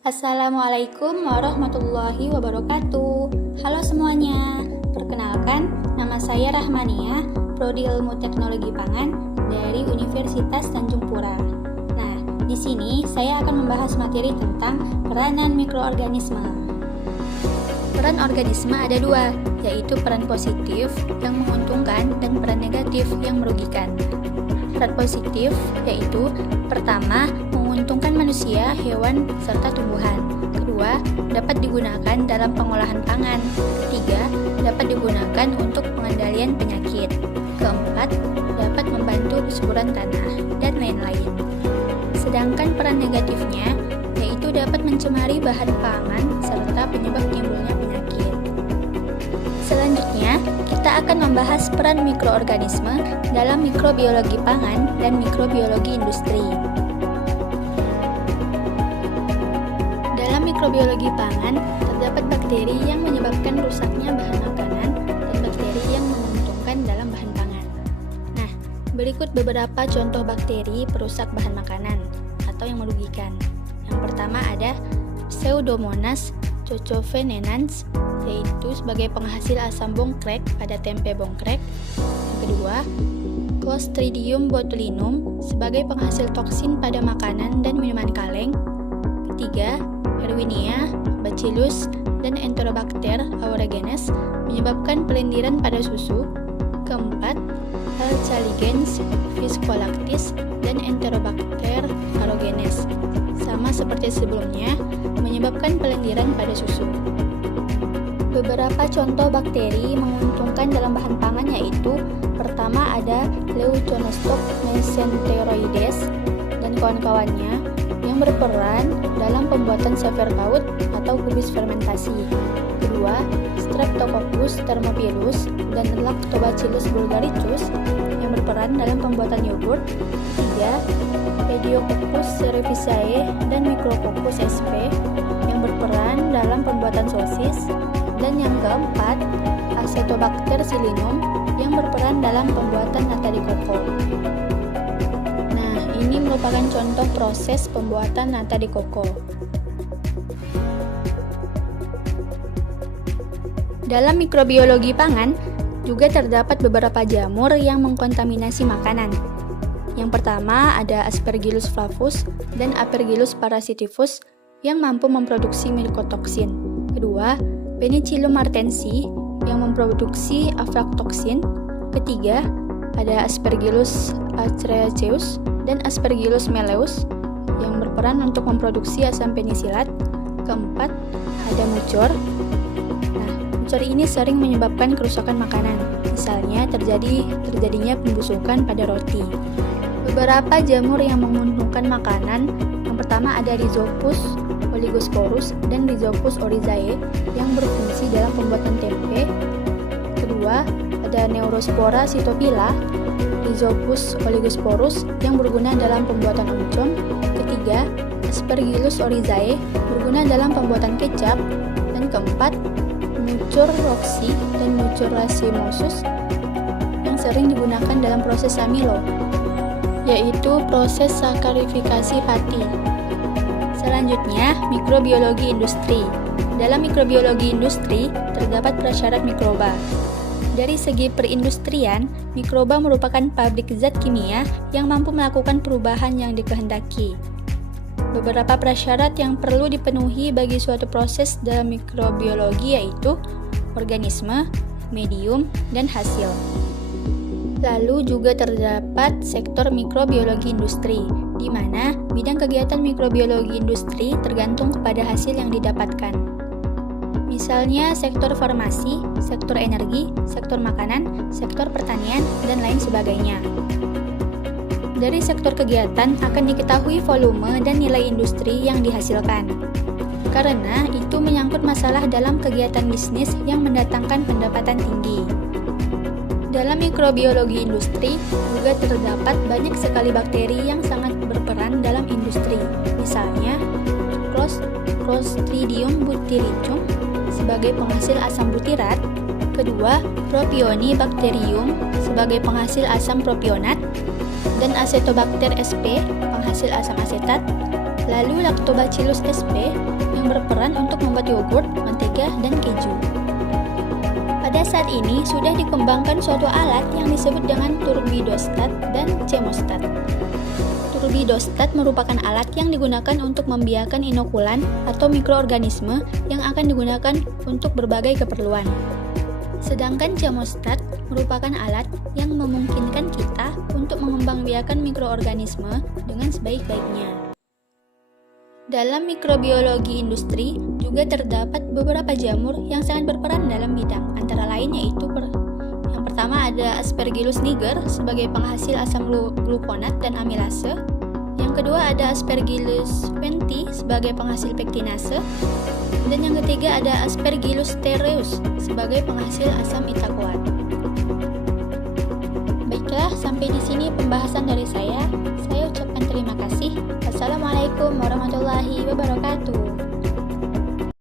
Assalamualaikum warahmatullahi wabarakatuh. Halo semuanya, perkenalkan nama saya Rahmania, Prodi Ilmu Teknologi Pangan dari Universitas Tanjung Pura. Nah, di sini saya akan membahas materi tentang peranan mikroorganisme. Peran organisme ada dua, yaitu peran positif yang menguntungkan dan peran negatif yang merugikan. Peran positif yaitu pertama, menguntungkan manusia, hewan, serta tumbuhan. Kedua, dapat digunakan dalam pengolahan pangan. Ketiga, dapat digunakan untuk pengendalian penyakit. Keempat, dapat membantu kesuburan tanah, dan lain-lain. Sedangkan peran negatifnya yaitu dapat mencemari bahan pangan serta penyebab timbulnya penyakit. Selanjutnya, kita akan membahas peran mikroorganisme dalam mikrobiologi pangan dan mikrobiologi industri. Dalam mikrobiologi pangan, terdapat bakteri yang menyebabkan rusaknya bahan makanan dan bakteri yang menguntungkan dalam bahan pangan. Nah, berikut beberapa contoh bakteri perusak bahan makanan atau yang merugikan. Yang pertama ada Pseudomonas cacovenenans, yaitu sebagai penghasil asam bongkrek pada tempe bongkrek. Yang kedua, Clostridium botulinum sebagai penghasil toksin pada makanan dan minuman kaleng. Ketiga, Erwinia, Bacillus, dan Enterobacter aerogenes menyebabkan pelendiran pada susu. Keempat, Alcaligens, Viscolactis, dan Enterobacter aerogenes sama seperti sebelumnya menyebabkan pelendiran pada susu. Beberapa contoh bakteri menguntungkan dalam bahan pangan yaitu pertama ada Leuconostoc mesenteroides dan kawan-kawannya yang berperan dalam pembuatan sauerkraut atau kubis fermentasi. Kedua, Streptococcus thermophilus dan Lactobacillus bulgaricus yang berperan dalam pembuatan yogurt. Ketiga, Pediococcus cerevisiae dan Micrococcus sp yang berperan dalam pembuatan sosis. Dan yang keempat, Acetobacter silinum yang berperan dalam pembuatan nata de coco. Nah, ini merupakan contoh proses pembuatan nata de coco. Dalam mikrobiologi pangan, juga terdapat beberapa jamur yang mengkontaminasi makanan. Yang pertama ada Aspergillus flavus dan Aspergillus parasitivus yang mampu memproduksi mycotoxin. Kedua, Penicillium martensi yang memproduksi aflatoxin. Ketiga, ada Aspergillus astreaceus dan Aspergillus melleus yang berperan untuk memproduksi asam penisilat. Keempat, ada mucor. Nah, mucor ini sering menyebabkan kerusakan makanan, misalnya terjadinya pembusukan pada roti. Beberapa jamur yang menguntungkan makanan, yang pertama ada Rhizopus oligosporus dan Rhizopus oryzae yang berfungsi dalam pembuatan tempe. Kedua, ada Neurospora cytophila, Rhizopus oligosporus yang berguna dalam pembuatan oncom. Ketiga, Aspergillus oryzae berguna dalam pembuatan kecap. Dan keempat, Mucor roxy dan Mucor racemosus yang sering digunakan dalam proses amilo, yaitu proses sakarifikasi fatty. Selanjutnya, mikrobiologi industri. Dalam mikrobiologi industri, terdapat prasyarat mikroba. Dari segi perindustrian, mikroba merupakan pabrik zat kimia yang mampu melakukan perubahan yang dikehendaki. Beberapa prasyarat yang perlu dipenuhi bagi suatu proses dalam mikrobiologi yaitu organisme, medium, dan hasil. Lalu juga terdapat sektor mikrobiologi industri, di mana bidang kegiatan mikrobiologi industri tergantung kepada hasil yang didapatkan. Misalnya sektor farmasi, sektor energi, sektor makanan, sektor pertanian, dan lain sebagainya. Dari sektor kegiatan akan diketahui volume dan nilai industri yang dihasilkan, karena itu menyangkut masalah dalam kegiatan bisnis yang mendatangkan pendapatan tinggi. Dalam mikrobiologi industri juga terdapat banyak sekali bakteri yang sangat berperan dalam industri. Misalnya, Clostridium butyricum sebagai penghasil asam butirat. Kedua, Propionibacterium sebagai penghasil asam propionat. Dan Acetobacter sp penghasil asam asetat. Lalu Lactobacillus sp yang berperan untuk membuat yogurt, mentega, dan keju. Pada saat ini sudah dikembangkan suatu alat yang disebut dengan turbidostat dan chemostat. Turbidostat merupakan alat yang digunakan untuk membiarkan inokulan atau mikroorganisme yang akan digunakan untuk berbagai keperluan. Sedangkan chemostat merupakan alat yang memungkinkan kita untuk mengembangbiakan mikroorganisme dengan sebaik-baiknya. Dalam mikrobiologi industri juga terdapat beberapa jamur yang sangat berperan dalam bidang, antara lain yaitu yang pertama ada Aspergillus niger sebagai penghasil asam glukonat dan amilase. Yang kedua ada Aspergillus venti sebagai penghasil pektinase. Dan yang ketiga ada Aspergillus terreus sebagai penghasil asam itakoat. Baiklah, sampai di sini pembahasan dari saya. Saya ucapkan terima kasih. Assalamualaikum warahmatullahi wabarakatuh.